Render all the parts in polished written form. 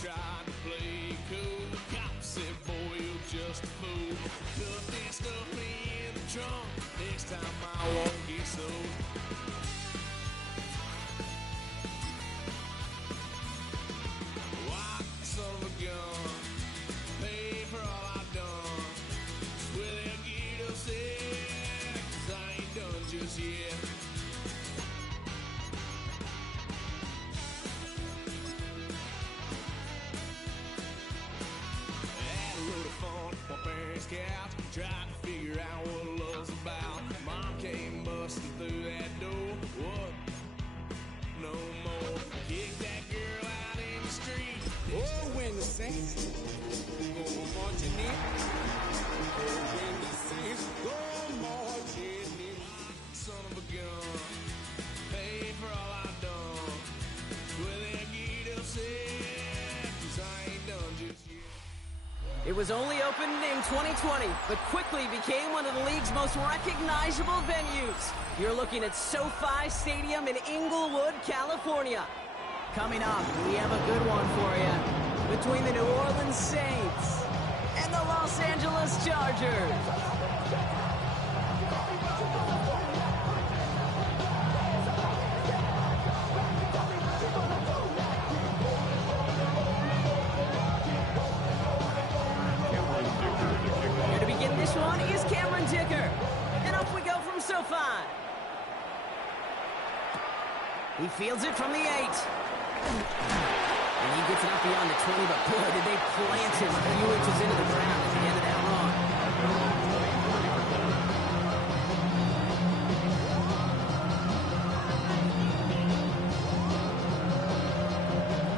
tried to play cool. Cop said, boy, you're just a fool. Cuffed and stuffed me in the trunk. Next time I won't get sold. White son of a gun. Pay for all I've done. Well, they'll get upset, 'cause I ain't done just yet. Couch, tried to figure out what love's about. Mom came busting through that door. What? No more. Kick that girl out in the street. Oh, when the Saints go marching in. Oh, when the Saints go marching in. Son of a gun. Pay for all I've done. Well, they'll get upset, 'cause I ain't done just yet. It was only opened in 2020, but quickly became one of the league's most recognizable venues. You're looking at SoFi Stadium in Inglewood, California. Coming up, we have a good one for you. Between the New Orleans Saints and the Los Angeles Chargers. This one is Cameron Dicker. And up we go from SoFi. He fields it from the 8. And he gets it up beyond the 20, but boy, did they plant him a few inches into the ground at the end of that run.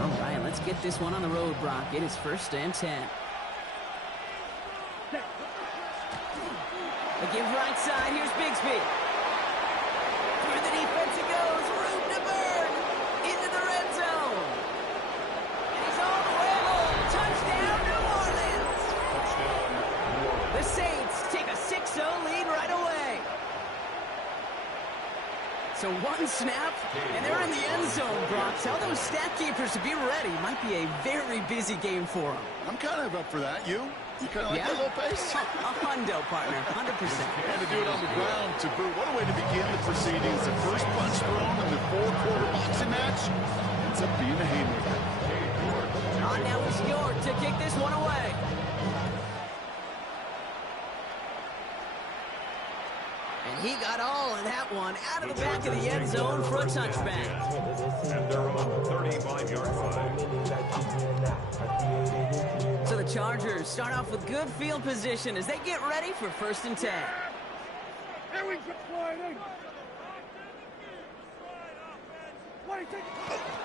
All right, let's get this one on the road, Brock. It is 1st and 10. Give right side, here's Bigsby. Through the defense it goes, room to burn, into the red zone. And he's all the way home. Touchdown, New Orleans. The Saints take a 6-0 lead right away. So one snap, and they're in the end zone, Brock. Tell those stat keepers to be ready. Might be a very busy game for them. I'm kind of up for that. You kind of like that little pace? A hundo, partner, 100%. And to do it on the ground, to boot. What a way to begin the proceedings. The first punch thrown in the 4-quarter boxing match ends up being a haymaker. Now it's York to kick this one away. And he got all of that one out of the back of the end zone for a touchback. And they're on the 35-yard line. So the Chargers start off with good field position as they get ready for 1st and 10.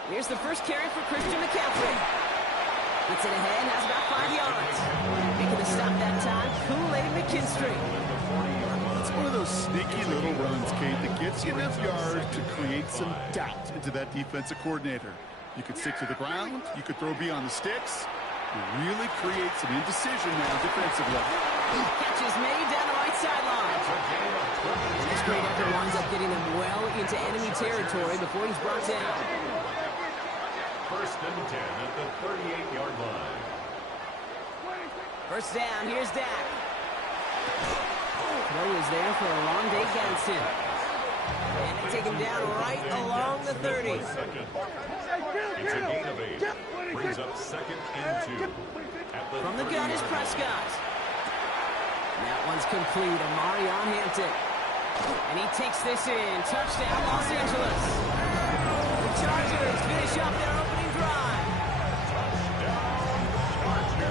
Here's the first carry for Christian McCaffrey. Gets it ahead, has about 5 yards. Making the stop that time, Kool-Aid McKinstry. It's one of those sneaky little runs, Kate, that gets you enough yards to create some doubt into that defensive coordinator. You could stick to the ground, you could throw beyond the sticks. You really create some indecision now defensively. Catch is made down the right sideline. And this great effort winds up getting him well into enemy territory before he's brought down. 1st and 10 at the 38-yard line. First down, here's Dak. Throw is there for Rondé Gadsden. And they take him down right along the 30. It's a gain of 8. Brings up 2nd and 2. From the gun is Prescott. And that one's complete. Amarion Hampton. And he takes this in. Touchdown, Los Angeles. The Chargers finish up their opening drive.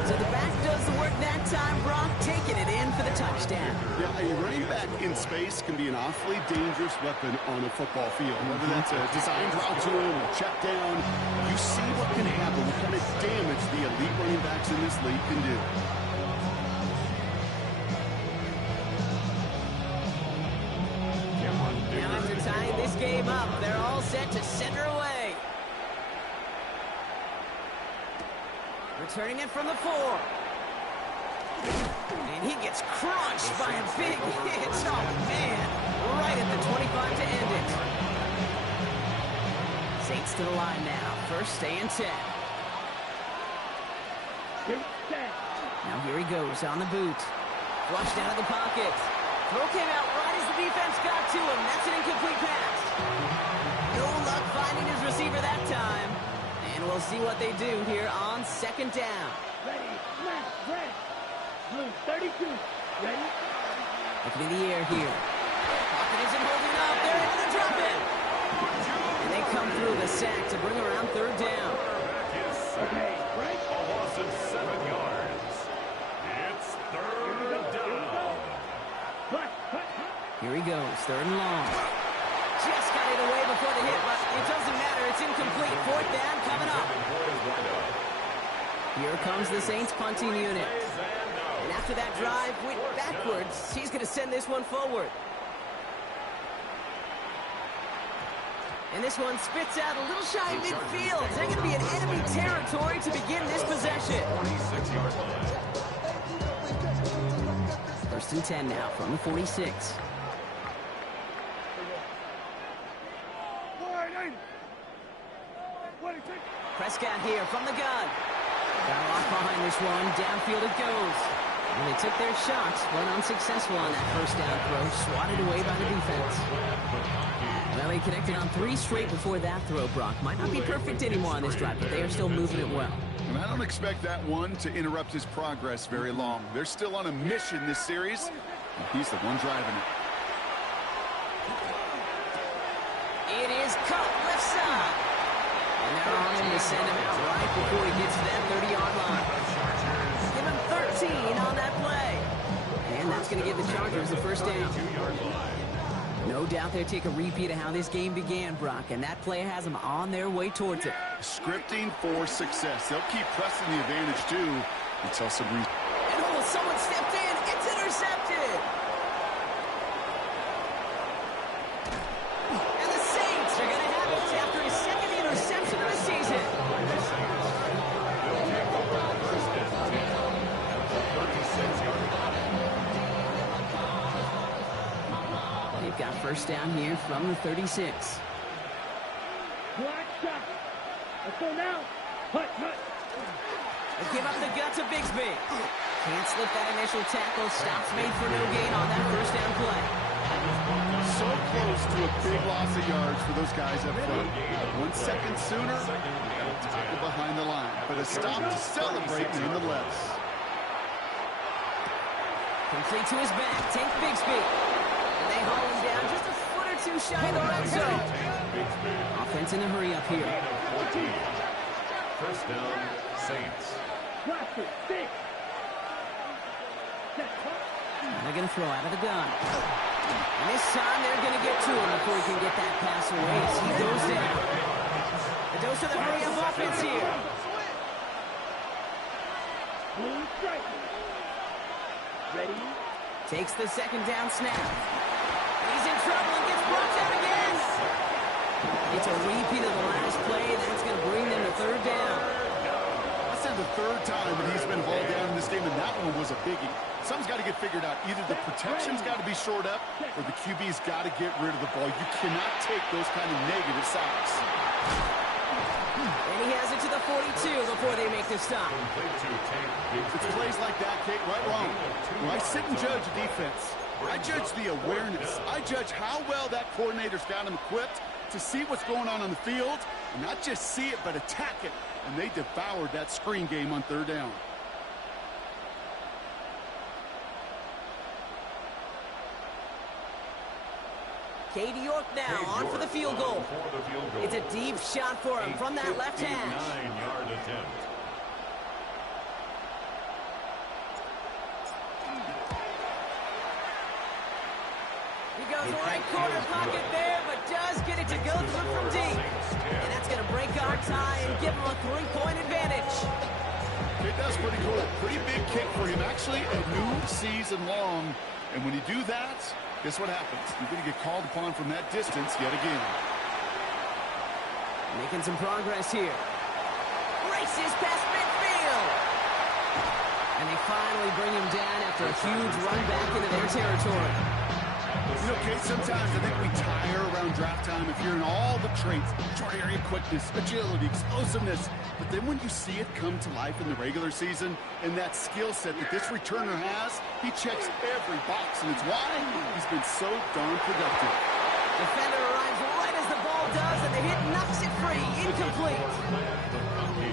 So the back does the work that time, Brock, taking it in for the touchdown. Yeah, a running back in space can be an awfully dangerous weapon on a football field. Whether that's a designed route to him or check down, you see what can happen, what kind of damage the elite running backs in this league can do. Now after tying this game up, they're all set to center away. Returning it from the 4. And he gets crunched by a big hit. Oh, man. Right at the 25 to end it. Saints to the line now. 1st and 10. Now here he goes on the boot. Flushed out of the pocket. Throw came out right as the defense got to him. That's an incomplete pass. No luck finding his receiver that time. And we'll see what they do here on second down. Ready, left, red. Blue 32. Ready? Looking in the air here. Pocket isn't holding up. They're into the drop in. And they come through the sack to bring around third down. Okay, right? A loss of 7 yards. It's third down. Cut. Here he goes, third and long. Just got it away before the hit, but it doesn't matter. It's incomplete. Fourth down coming up. Here comes the Saints punting unit. And after that drive went backwards, he's going to send this one forward. And this one spits out a little shy of midfield. They're going to be in enemy territory to begin this possession. 46-yard line. First and 10 now from the 46. Prescott here from the gun. Got off behind this one. Downfield it goes. And they took their shots, but unsuccessful on that first down throw. Swatted away by the defense. Well, they connected on 3 straight before that throw, Brock. Might not be perfect anymore on this drive, but they are still moving it well. And I don't expect that one to interrupt his progress very long. They're still on a mission this series, and he's the one driving it. It is cut left side. And they're on him to send him out right before he gets to that 30-yard line. Give him 13 on that play. And that's going to give the Chargers the first down. No doubt they'll take a repeat of how this game began, Brock, and that play has them on their way towards it. Scripting for success. They'll keep pressing the advantage, too, until some reason. And oh, someone stepped in. It's intercepted. And the Saints are going to have it after his second interception of the season. They've got first down here from the 36. Black shot. Let's go now. Cut. They give up the gut to Bigsby. Can't slip that initial tackle. Stops made for no gain on that first down play. So close to a big loss of yards for those guys up front. 1 second sooner, got a tackle behind the line. But a stop to celebrate nonetheless. Complete to his back. Take Bigsby. And they haul him down just a foot or two shy of the red zone. Offense in a hurry up here. 14. First down, Saints. Roster 6. They're going to throw out of the gun. And this time they're going to get to him before he can get that pass away as he goes down. The dose of the hurry-up offense here. Blue strike. Ready? Takes the second down snap. He's in trouble and gets brought down again. It's a repeat of the last play. That's going to bring them to third down. That's the third time that he's been hauled down in this game, and that one was a biggie. Something's got to get figured out. Either the protection's got to be shored up, or the QB's got to get rid of the ball. You cannot take those kind of negative sacks. And he has it to the 42 before they make the stop. It's plays like that, Kate, right wrong. When I sit and judge a defense, I judge the awareness. I judge how well that coordinator's got him equipped to see what's going on the field, and not just see it, but attack it. And they devoured that screen game on third down. Katie York now on for the field goal. It's a deep shot for him from that left hash. 9-yard attempt. He goes right corner pocket there, but does get it to go through from deep. And that's going to break our tie and give him a 3-point advantage. That's pretty cool. Pretty big kick for him. Actually, a new season long. And when you do that, guess what happens? You're going to get called upon from that distance yet again. Making some progress here. Races past midfield. And they finally bring him down after a huge run back into their territory. You know, Kate, sometimes I think we tire around draft time if you're in all the traits, short area quickness, agility, explosiveness. But then when you see it come to life in the regular season and that skill set that this returner has, he checks every box, and it's why he's been so darn productive. Defender arrives right as the ball does, and the hit knocks it free. Incomplete.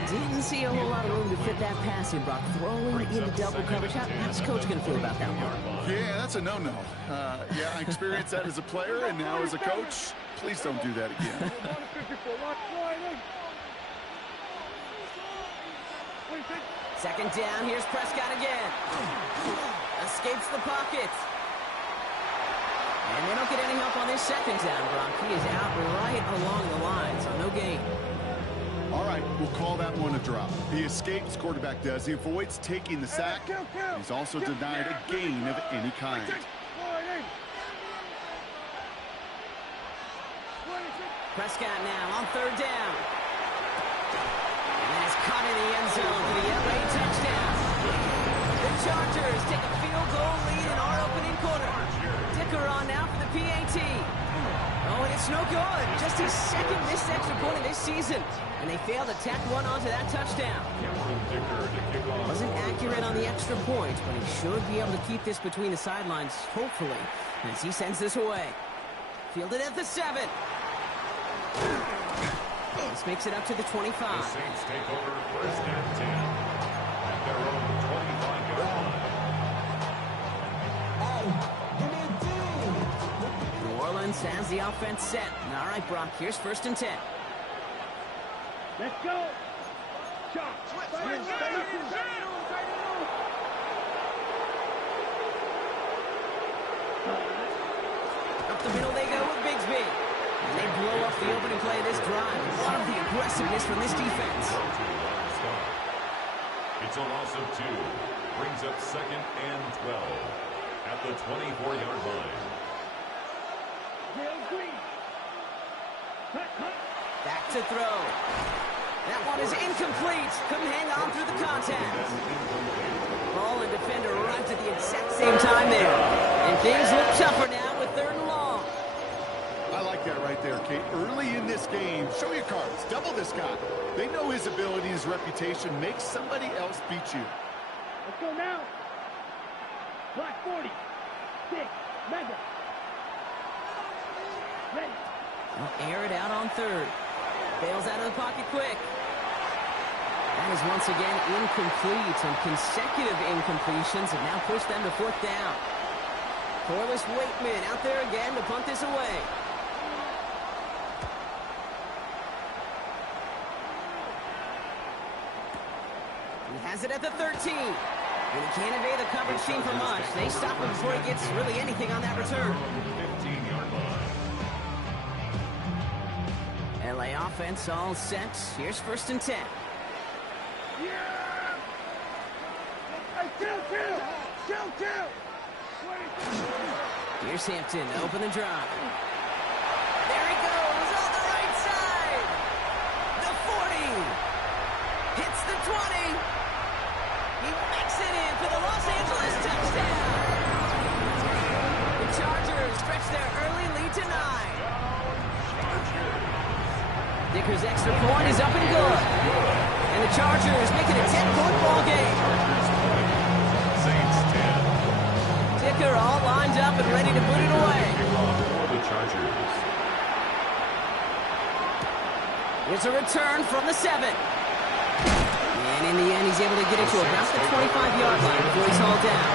Didn't see a whole lot of room to fit that pass in, Brock. Throwing into double coverage. How's Coach going to feel about that one? Yeah, that's a no-no. Yeah, I experienced that as a player, and now as a coach, please don't do that again. Second down, here's Prescott again. Escapes the pocket. And they don't get any help on this second down, Brock. He is out right along the line, so no gain. All right, we'll call that one a drop. He escapes, quarterback does. He avoids taking the sack. He's also denied a gain of any kind. Prescott now on third down. And it's caught in the end zone for the LA touchdown. The Chargers take a field goal lead in our opening quarter. Dicker on now for the PAT. Oh, and it's no good. Just his second missed extra point of this season. And they failed to tack one onto that touchdown. Wasn't accurate on the extra point, but he should be able to keep this between the sidelines, hopefully, as he sends this away. Fielded at the 7. This makes it up to the 25. The Saints take over first and 10 at their own 25-yard line. New Orleans has the offense set. All right, Brock, here's first and 10. Let's go. Shot. Up the middle they go with Bigsby. And they blow off the opening play of this drive. Love the aggressiveness from this defense. It's a loss of 2. Brings up second and 12 at the 24-yard line. Back to throw. That one is incomplete. Couldn't hang on through the contact. Ball and defender arrived at the exact same time there. And things look tougher now with third and long. I like that right there, Kate. Early in this game, show your cards. Double this guy. They know his ability, his reputation makes somebody else beat you. Let's go now. Block 40. 6. Mega. Ready. They'll air it out on third. Bails out of the pocket quick. That is once again incomplete, and consecutive incompletions have now pushed them to fourth down. Corliss Waitman out there again to punt this away. He has it at the 13. And he can't evade the coverage team for much. They stop him before he gets really anything on that return. 15-yard line. LA offense all set. Here's first and 10. Here's Hampton to open the drive. There he goes on the right side. The 40. Hits the 20. He makes it in for the Los Angeles touchdown. The Chargers stretch their early lead to 9. Dicker's extra point is up and good. And the Chargers make it a 10-point ball game. Saints 10. Dicker all lined up and ready to put it away. For the Chargers. Here's a return from the 7. And in the end, he's able to get it to about the 25-yard line before he's hauled down.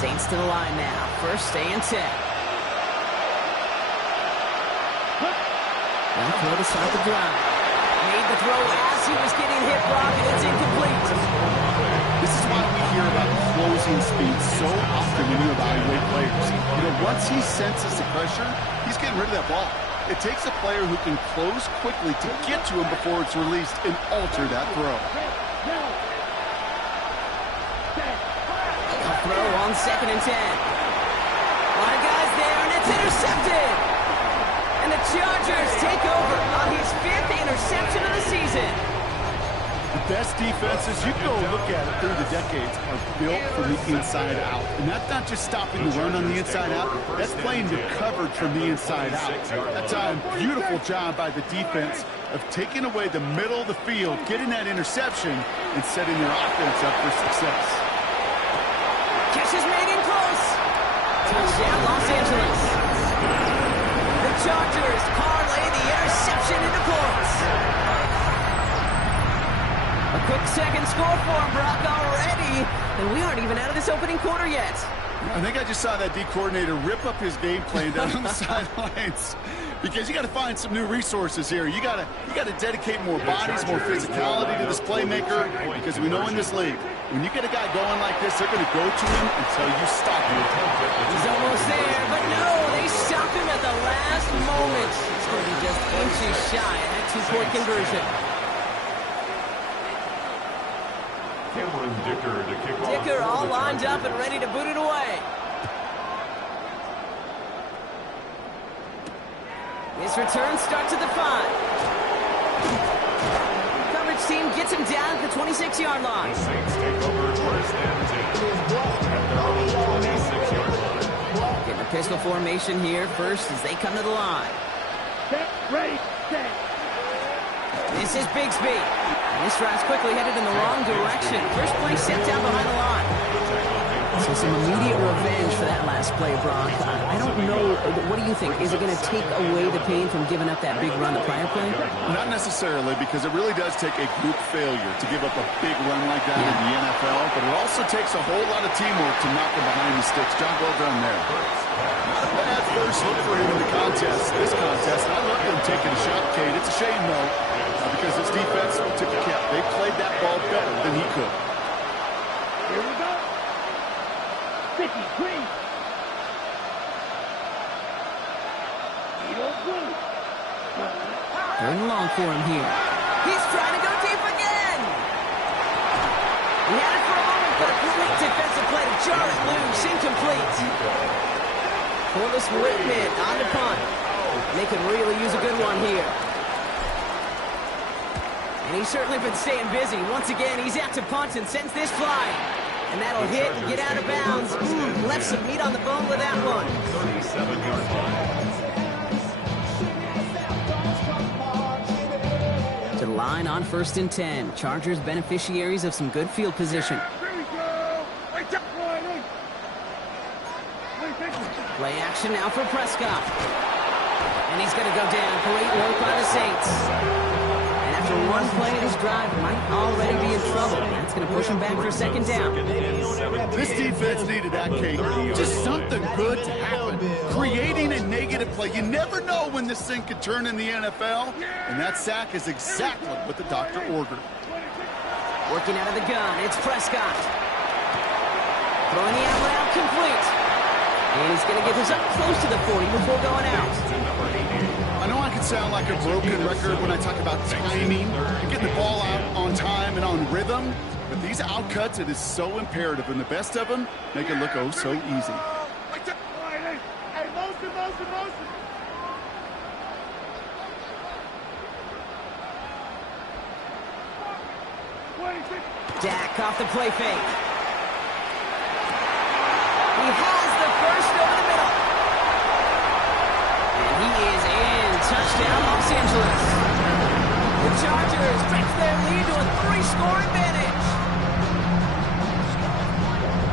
Saints to the line now. First and 10. Now throw to start the drive. Made the throw as he was getting hit, Brock, and it's incomplete. This is why we hear about closing speed so often when you evaluate players. You know, once he senses the pressure, he's getting rid of that ball. It takes a player who can close quickly to get to him before it's released and alter that throw. A throw on second and 10. A lot of guys there, and it's intercepted. And the Chargers take over on his 5th interception of the season. The best defenses, you go look at it through the decades, are built from the inside out. And that's not just stopping the run on the inside out. That's playing the coverage from the inside out. That's a beautiful job by the defense of taking away the middle of the field, getting that interception, and setting their offense up for success. Catch is made in close. Touchdown, Los Angeles. The Chargers parlay the interception into points. A quick second score for him, Brock, already. And we aren't even out of this opening quarter yet. I think I just saw that D coordinator rip up his game plan down on the sidelines, because you got to find some new resources here. You got to dedicate more bodies, more physicality to this playmaker, because we know in this league, when you get a guy going like this, they're going to go to him until you stop him. He's almost there, but no, they stopped him at the last moment. He's going to be just inches shy of that two-point conversion. Cameron Dicker to kick off. Dicker all lined up and ready to boot it away. His return starts at the 5. Coverage team gets him down at the 26-yard line. The Saints take over first and 10 at their own 26-yard line. Getting a pistol formation here first as they come to the line. Set, ready, set. This is Bigsby. And this drive's quickly headed in the wrong direction. First play set down behind the line. So some immediate revenge for that last play, Brock. I don't know. What do you think? Is it going to take away the pain from giving up that big run the prior play? Not necessarily, because it really does take a group failure to give up a big run like that in the NFL, but it also takes a whole lot of teamwork to knock him behind the sticks. John, well done there. Not a bad first look for him in the contest, this contest. And I love him taking a shot, Kate. It's a shame, though, because his defense took a cap. They played that ball better than he could. Here we go. 53. Third and long for him here. He's trying to go deep again. He had it for a moment, but a quick defensive play to jar it loose. Incomplete. Corliss Whitman on the punt. They could really use a good one here. And he's certainly been staying busy. Once again, he's out to punt and sends this flying. And that'll hit and get out of bounds. Left some meat on the bone with that one. 37-yard line. To the line on 1st and 10. Chargers beneficiaries of some good field position. Play action now for Prescott. And he's going to go down. Great work by the Saints. And after one play of this drive, might already be in trouble. That's going to push him back for a second down. This defense needed that, Kate. Just something good to happen. Creating a negative play. You never know when this thing could turn in the NFL. And that sack is exactly what the doctor ordered. Working out of the gun, it's Prescott. Throwing the out route complete. And he's going to get this up close to the 40 before going out. I know I can sound like a broken record when I talk about timing and getting the ball out on time and on rhythm, but these outcuts, it is so imperative, and the best of them make it look oh so easy. Hey, motion. Dak off the play fake. He has the first over the middle. And he is in. Touchdown, Los Angeles. The Chargers stretch their lead to a 3-score advantage.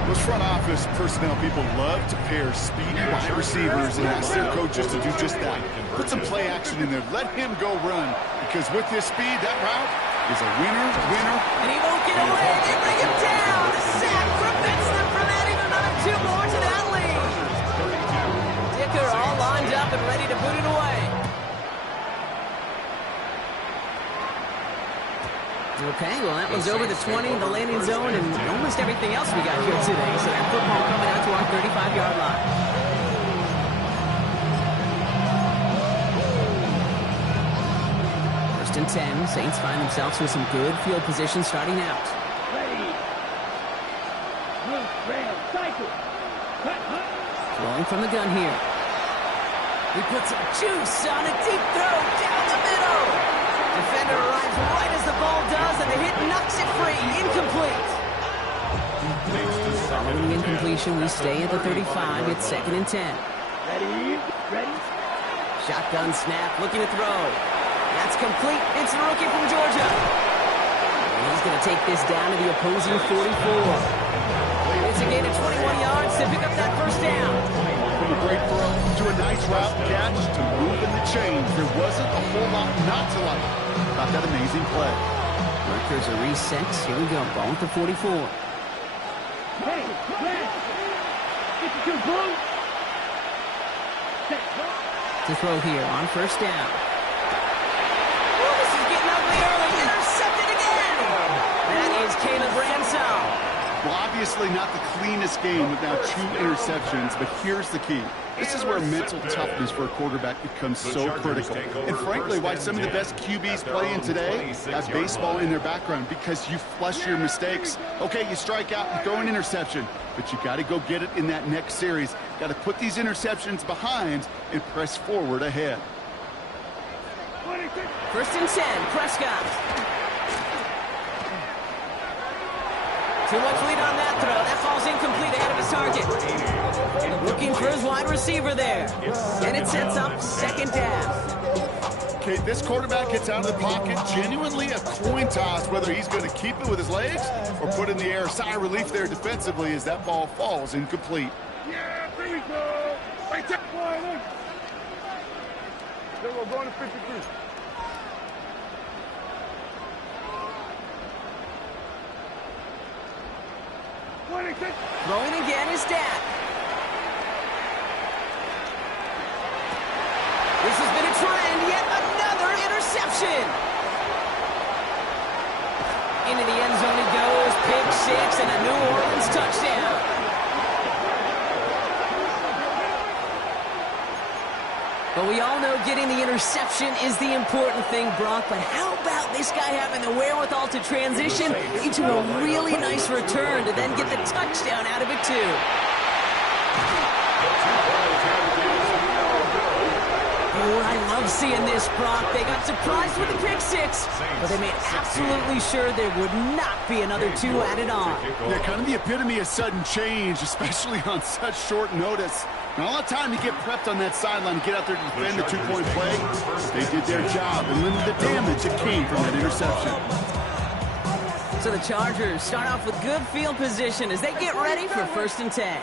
Those front office personnel people love to pair speedy wide receivers and ask their coaches to do just that. Put some play action in there. Let him go run, because with his speed, that route is a winner. And he won't get away. They bring him down. The sack prevents them from adding another 2 more to that lead. Dicker all lined up and ready to boot it away. Okay, well, that one's over the 20, the landing zone, and almost everything else we got here today. So that football coming out to our 35-yard line. First and 10, Saints find themselves with some good field position starting out. Ready. Move, rail, cycle. Cut. Throwing from the gun here. He puts some juice on a deep throw down the middle. Defender arrives right as the the ball does, and the hit knocks it free. Incomplete. Following the incompletion, we stay at the 35. It's 2nd and 10. Ready? Ready? Shotgun snap, looking to throw. That's complete. It's the rookie from Georgia. And he's going to take this down to the opposing 44. It's a gain of 21 yards to pick up that first down. From a great throw to a nice route catch to moving the chains. There wasn't a whole lot not to like about that amazing play. Markers are reset. Here we go. Ball at the 44. Hey, red. 52 blue. Set. To throw here on first down. Oh, this is getting ugly early. Intercepted again. That is Caleb Ransell. Well, obviously not the cleanest game with now 2 interceptions, but here's the key. This is where mental toughness for a quarterback becomes so critical. And frankly, why some of the best QBs playing today have baseball in their background, because you flush your mistakes. Okay, you strike out and throw an interception, but you got to go get it in that next series. Got to put these interceptions behind and press forward ahead. 1st and 10, Prescott. Too much lead on that throw. That ball's incomplete ahead of his target. Looking for his wide receiver there. And it sets up 2nd down. Okay, this quarterback gets out of the pocket, genuinely a coin toss whether he's going to keep it with his legs or put in the air. Sigh of relief there defensively as that ball falls incomplete. Yeah, there we go. Right there. Then we're going to 53. Throwing again is Dak. This has been a trend. Yet another interception. Into the end zone it goes. Pick 6 and a New Orleans touchdown. But we all know getting the interception is the important thing, Brock. But how about this guy having the wherewithal to transition into a really nice return to then get the touchdown out of it, too? Oh, I love seeing this, Brock. They got surprised with the pick 6, but they made absolutely sure there would not be another 2 added on. Yeah, kind of the epitome of sudden change, especially on such short notice. Not a lot of time to get prepped on that sideline to get out there to defend the 2-point play. They did their job and limited the damage that came from that interception. So the Chargers start off with good field position as they get ready for 1st and 10.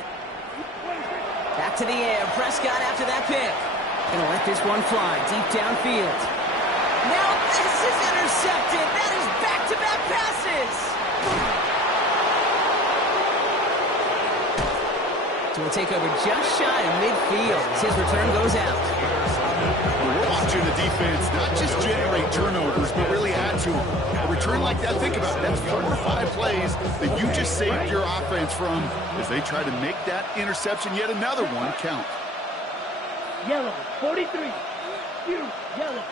Back to the air. Prescott after that pick. Gonna let this one fly deep downfield. Now this is intercepted. That is back-to-back passes. So we'll take over just shy of midfield as his return goes out. We're watching the defense not just generate turnovers, but really add to them. A return like that, think about it, that's 4 or 5 plays that you just saved your offense from as they try to make that interception, yet another one, count. Yellow, 43. You, yellow.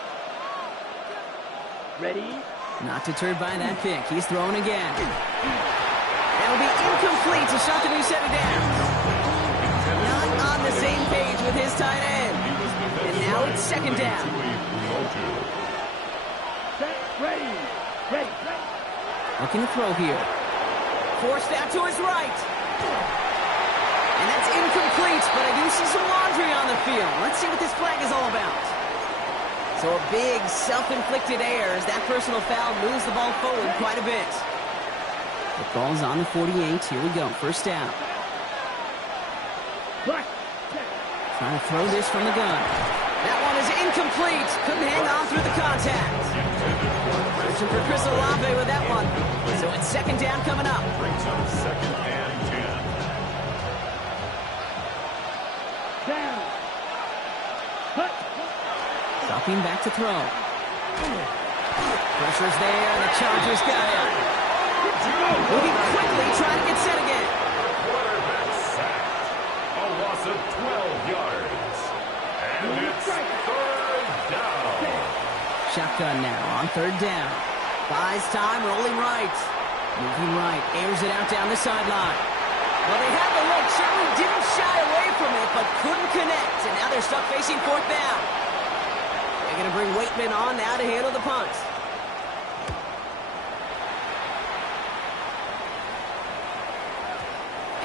Ready? Not deterred by that pick. He's throwing again. That'll be incomplete to shut the new set it down. Not on the same page with his tight end. And now it's 2nd down. Set, ready. Ready. Looking to throw here. Forced out to his right. And that's incomplete, but I do see some laundry on the field. Let's see what this flag is all about. So a big self-inflicted error as that personal foul moves the ball forward quite a bit. The ball's on the 48. Here we go. 1st down. Trying to throw this from the gun. That one is incomplete. Couldn't hang on through the contact. Searching for Chris Olave with that one. So it's 2nd down coming up. Brings up 2nd and 10. Down. Cut. Dropping back to throw. Pressure's there, and the Chargers got it. Moving quickly, trying to get set again. Quarterback sacked. A loss of 12 yards. And it's 3rd down. Shotgun now on 3rd down. Buys time, rolling right. Moving right, airs it out down the sideline. Well, they had the look, certainly didn't shy away from it, but couldn't connect. And now they're stuck facing 4th down. They're going to bring Waitman on now to handle the punt.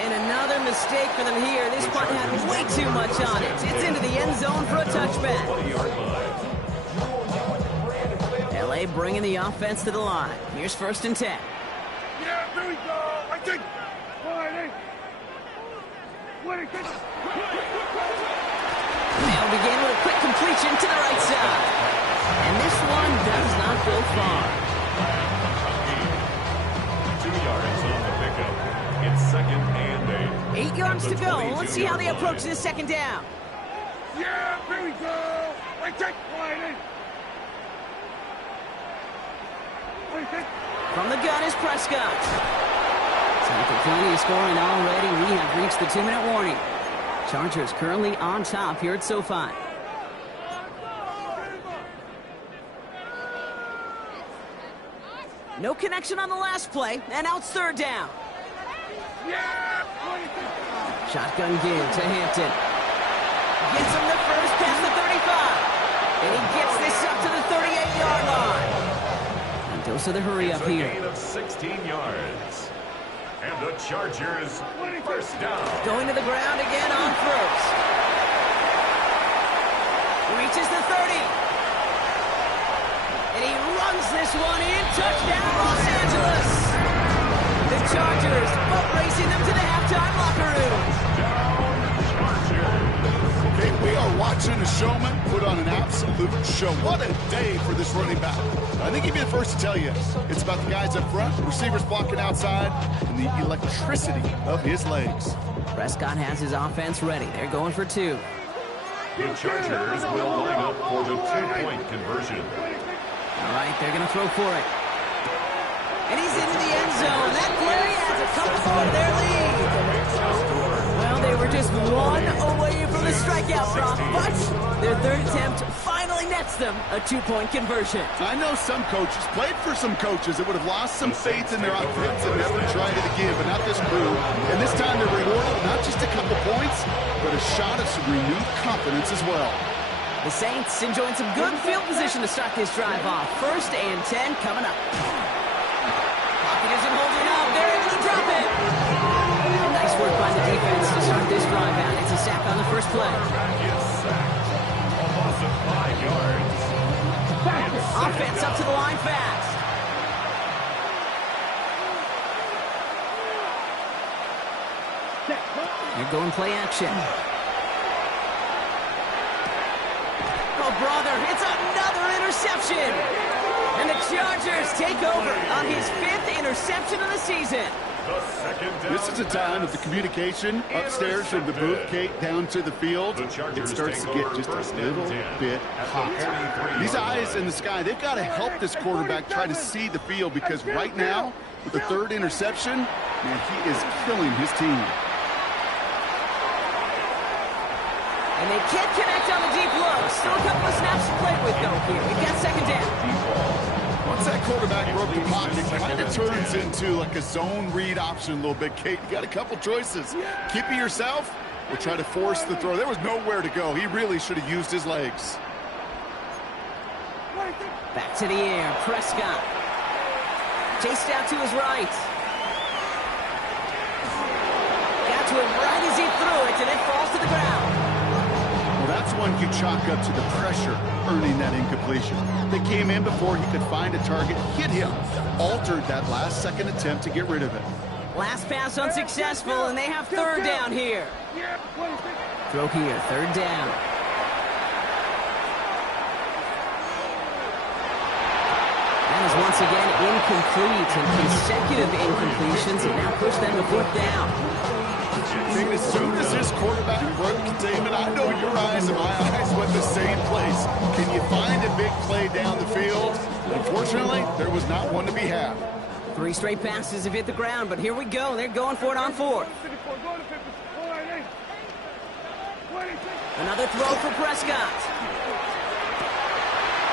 And another mistake for them here. This punt had way too much on it. It's into the end zone for a touchback. 20-yard line. LA bringing the offense to the line. Here's 1st and 10. Yeah, there we go. I think. They'll begin with a quick completion to the right side. And this one does not go far. 2 yards on the pickup. It's 2nd and 8. 8 yards to go. Let's see how they approach this 2nd down. Yeah, there we go. I think. From the gun is Prescott. Time for plenty of scoring already. We have reached the 2-minute warning. Chargers currently on top here at SoFi. No connection on the last play, and now it's 3rd down. Shotgun give to Hampton. Gets him the first past the 35. And he gets this up to the 38-yard line. And those are the hurry up here. Gain of 16 yards. And the Chargers, 1st down. Going to the ground again on 1st. Reaches the 30. And he runs this one in. Touchdown, Los Angeles. The Chargers boat racing them to the halftime locker room. Okay, we are watching a showman put on an absolute show. What a day for this running back. I think he'd be the first to tell you. It's about the guys up front, receivers blocking outside, and the electricity of his legs. Prescott has his offense ready. They're going for 2. The Chargers will line up for the 2-point conversion. All right, they're going to throw for it. And he's into the end zone. That play has a couple for their lead. Well, they were just 1 away from the strikeout drop, but their 3rd attempt finally nets them a 2-point conversion. I know some coaches, played for some coaches that would have lost some faith in their offense and never tried it again, but not this crew. And this time they're rewarded not just a couple points, but a shot of some renewed confidence as well. The Saints enjoying some good field position to start this drive off. 1st and 10 coming up. Pocket isn't holding up. They're able to drop it. Nice work by the defense to start this drive out. It's a sack on the first play. A loss of 5 yards. Offense up to the line fast. They're going play action. Oh, brother, it's another interception. And the Chargers take over on his 5th interception of the season. The 2nd down. This is a time of the communication upstairs from the booth, Kate, down to the field. The Chargers It starts to take get over just a 1st and little 10 bit at the hot. 43-yard These eyes line. in the sky, they've got to help this quarterback try to see the field because right now, with the 3rd interception, man, he is killing his team. And they can't connect on the deep low. Still a couple of snaps to play with, though, here. We've got 2nd down. Once that quarterback broke the pocket, it kind of turns into like a zone read option a little bit, Kate. You got a couple choices. Keep it yourself or try to force the throw. There was nowhere to go. He really should have used his legs. Back to the air. Prescott. Chased out to his right. Got to him right as he threw it, and it falls to the ground. Well, that's one you chalk up to the pressure earning that incompletion. They came in before he could find a target, hit him, altered that last-second attempt to get rid of it. Last pass unsuccessful, and they have 3rd down here. Throw here, 3rd down. That is once again incomplete, and consecutive incompletions have now pushed them to 4th down. And as soon as this quarterback broke containment, I know your eyes and my eyes went the same place. Can you find a big play down the field? Unfortunately, there was not one to be had. 3 straight passes have hit the ground, but here we go. They're going for it on 4th. Another throw for Prescott.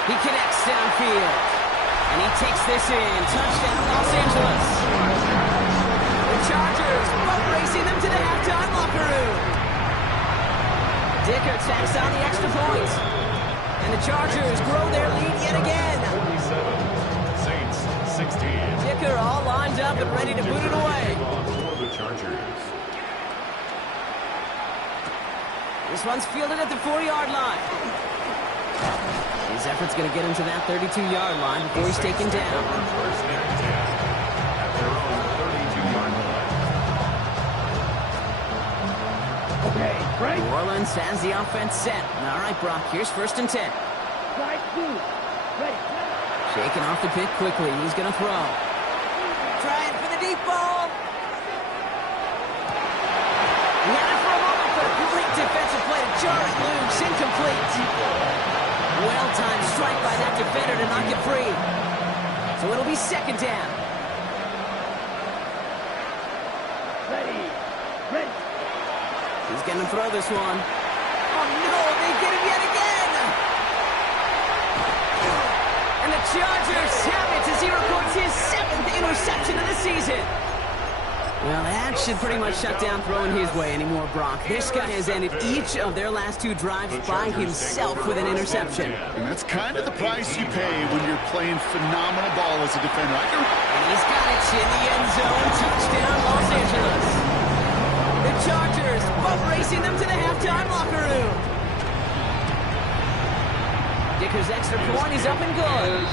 He connects downfield. And he takes this in. Touchdown, Los Angeles. The Chargers boat racing them to the halftime locker room. Dicker tacks on the extra point. And the Chargers grow their lead yet again. 47, Saints 16. Dicker all lined up and ready to boot it away. For the Chargers. This one's fielded at the 4-yard line. His effort's going to get him to that 32-yard line before he's taken down. First and 10 at their own 32-yard line. Okay, right. New Orleans has the offense set. All right, Brock, here's 1st and 10. Strike 2. Ready. Shaking off the pick quickly. He's going to throw. Trying for the deep ball. He had it for a moment, but a great defensive play to jar it loose. Incomplete. Well-timed strike by that defender to knock it free. So it'll be 2nd down. Ready. Ready. He's going to throw this one. Oh, no, they get him yet again. And the Chargers have it as he records his 7th interception of the season. Well, that should pretty much shut down throwing his way anymore, Brock. This guy has ended each of their last 2 drives by himself with an interception. And that's kind of the price you pay when you're playing phenomenal ball as a defender. And he's got it in the end zone. Touchdown, Los Angeles. The Chargers boat racing them to the halftime locker room. Dicker's extra point is up and good.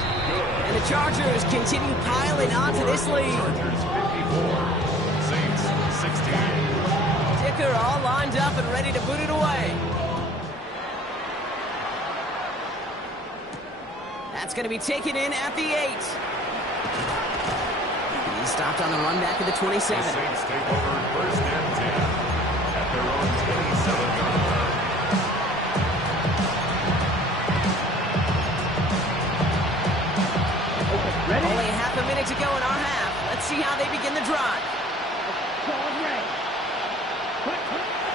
And the Chargers continue piling onto this lead. Chargers 54. Saints 16. Dicker all lined up and ready to boot it away. That's going to be taken in at the 8. He's stopped on the run back at the 27. The Saints take over 1st and 10 at their own 27-yard line. Ready. Only half a minute to go in our half. Let's see how they begin the drive. Ball ready.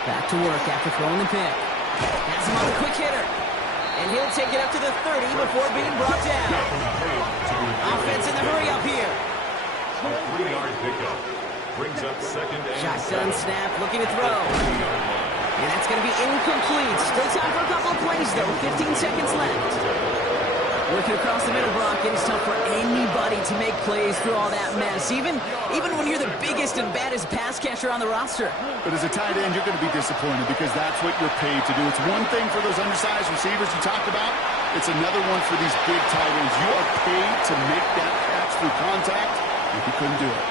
Back to work after throwing the pick. Has him on the quick hitter. And he'll take it up to the 30 before being brought down. Offense in the hurry up here. A 3-yard pickup brings up 2nd and Shotgun 7 snap, looking to throw. at the 3-yard line. And that's going to be incomplete. Still time for a couple of plays, though. 15 seconds left. Working across the middle, Brock. It's tough for anybody to make plays through all that mess, even when you're the biggest and baddest pass catcher on the roster. But as a tight end, you're going to be disappointed because that's what you're paid to do. It's one thing for those undersized receivers you talked about. It's another one for these big tight ends. You are paid to make that catch through contact, and you couldn't do it.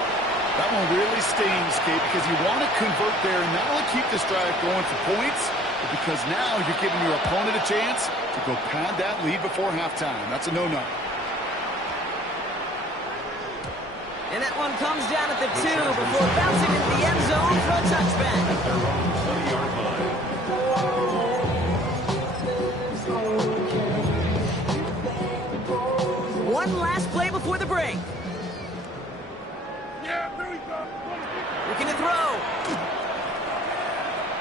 That one really stings, Kate, because you want to convert there and not only keep this drive going for points, but because now you're giving your opponent a chance to go pad that lead before halftime. That's a no-no. And that one comes down at the 2 before bouncing into the end zone for a touchback. At their own 20-yard line. One last play before the break. Looking to throw.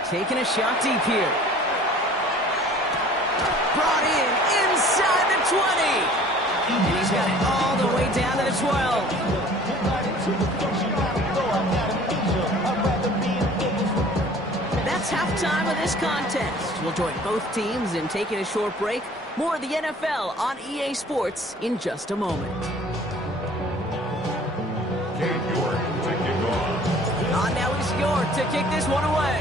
Taking a shot deep here. Brought in inside the 20. And he's got it all the way down to the 12. That's halftime of this contest. We'll join both teams in taking a short break. More of the NFL on EA Sports in just a moment. Cade York to kick off. On now is York to kick this one away.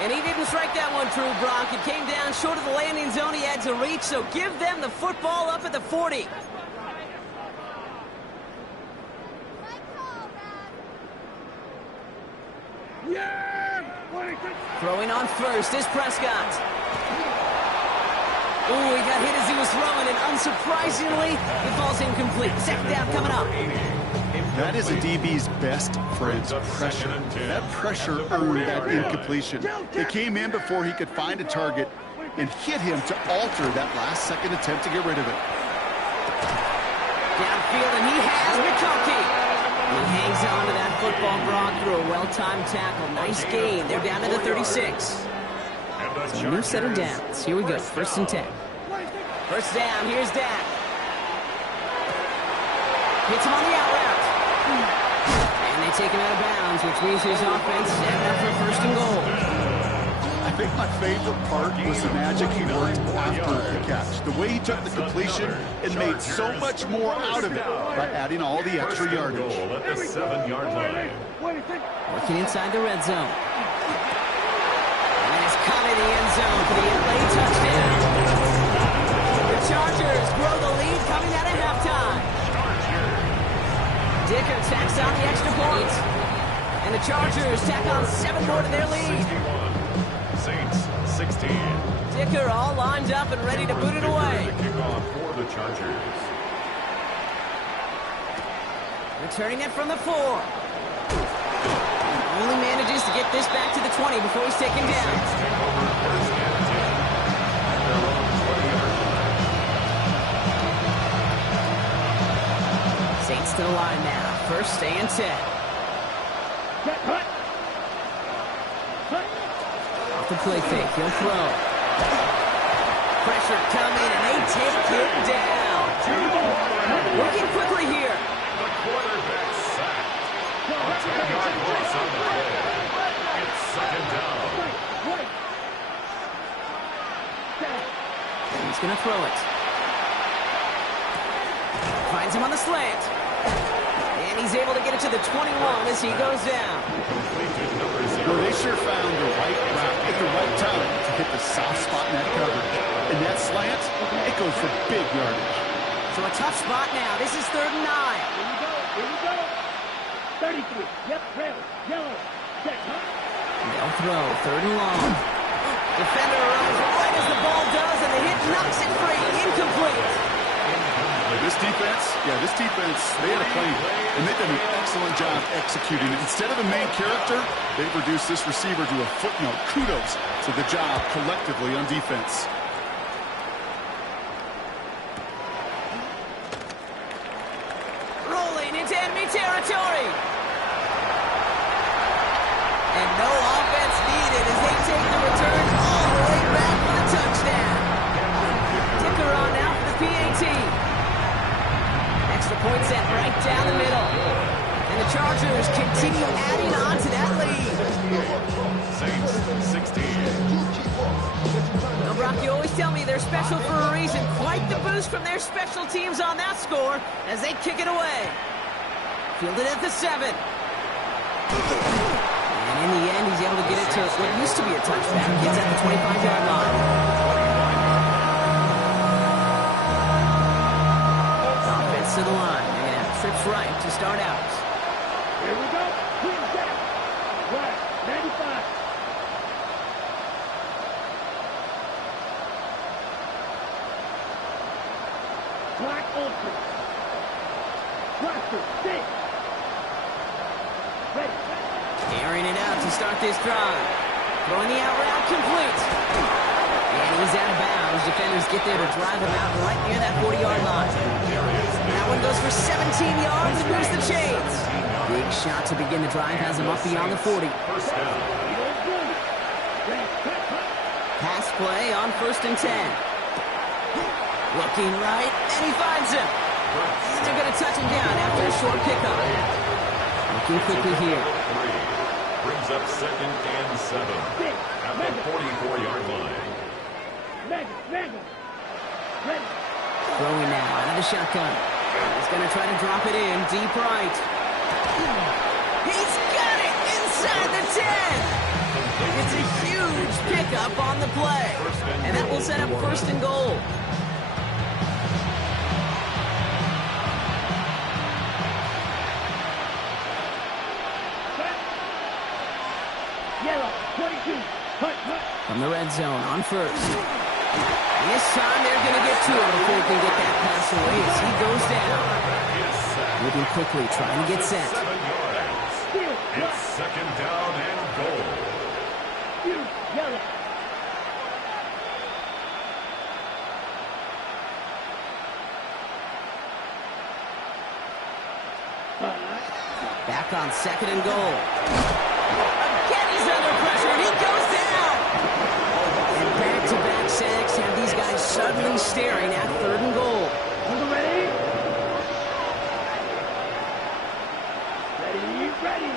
And he didn't strike that one true, Brock. It came down short of the landing zone he had to reach, so give them the football up at the 40. Throwing on first is Prescott. Ooh, he got hit as he was throwing, and unsurprisingly, it falls incomplete. 2nd down coming up. That is a DB's best friend, pressure. That pressure earned that incompletion. It came in before he could find a target and hit him to alter that last-second attempt to get rid of it. Downfield, and he has McConkey. He hangs on to that football, Brock, through a well-timed tackle. Nice gain. They're down to the 36. So new set of downs. Here we go. 1st and 10. 1st down. Here's Dak. Hits him on the out route. And they take him out of bounds, which means his offense is setting up for 1st and goal. I think my favorite part was the magic he worked after the catch. The way he took the completion and made so much more out of it by adding all the extra yardage. At the 7-yard line. Working inside the red zone. And it's caught in the end zone for the LA touchdown. The Chargers grow the lead coming out of halftime. Dicker tacks on the extra point. And the Chargers tack on 7 more to their lead. 61. Saints 16. Dicker all lined up and ready to boot it away. The kickoff for the Chargers. Returning it from the 4. Only manages to get this back to the 20 before he's taken down. Saints take over first and 10 at their own 20-yard line. Saints to the line now. First and 10. Cut. Off the play fake. He'll throw. Pressure coming, and they take him down. Working quickly here. The quarterback sacked. A 10-yard loss on the play. It's second down. He's going to throw it. Finds him on the slant. And he's able to get it to the 21 as he goes down. Well, they sure found the right route at the right time to hit the soft spot in that coverage. And that slant, it goes for big yardage. So a tough spot now. This is 3rd and 9. Here we go. 33. Yep, red, yellow. Set, huh? They'll throw. 3rd and long. Defender runs right as the ball does, and the hit knocks it free. Incomplete. This defense, they had a plan, and they've done an excellent job executing it. Instead of a main character, they've reduced this receiver to a footnote. Kudos to the job collectively on defense. Rolling into enemy territory. And no offense needed as they take the return all the way back for the touchdown. Dicker on out for the PAT. Extra point set right down the middle. And the Chargers continue adding on to that lead. Saints 16. Now, Brock, you always tell me they're special for a reason. Quite the boost from their special teams on that score as they kick it away. Fielded at the 7. And in the end, he's able to get it to what used to be a touchback. Gets at the 25-yard line. Offense to the line. They're going to have trips right to start out. Here we go. Clean set. Right. 95. Black Ultra. Blaster. 6. Ready. Airing it out to start this drive. Throwing the out route complete. And he's out of bounds. Defenders get there to drive him out right near that 40-yard line. That one goes for 17 yards and moves the chains. Big shot to begin the drive has him up beyond the 40. First down. Pass play on 1st and 10. Looking right, and he finds him. And they're going to touch him down after a short pickup. Looking quickly here. Brings up 2nd and 7 at the 44-yard line. Mega. Ready. Throwing now out of the shotgun. He's going to try to drop it in deep right. He's got it inside the 10. It's a huge pickup on the play. And that will set up 1st and goal. Yellow. 22. Hut. From the red zone on 1st. This time they're going to get to him before he can get that pass away as he goes down. Moving quickly, trying to get set. 7 yards. It's 2nd down and goal. Yellow. Back on 2nd and goal. Again, he's under pressure, and he goes down. And back-to-back sacks have these guys suddenly staring at 3rd and goal. Ready? Ready.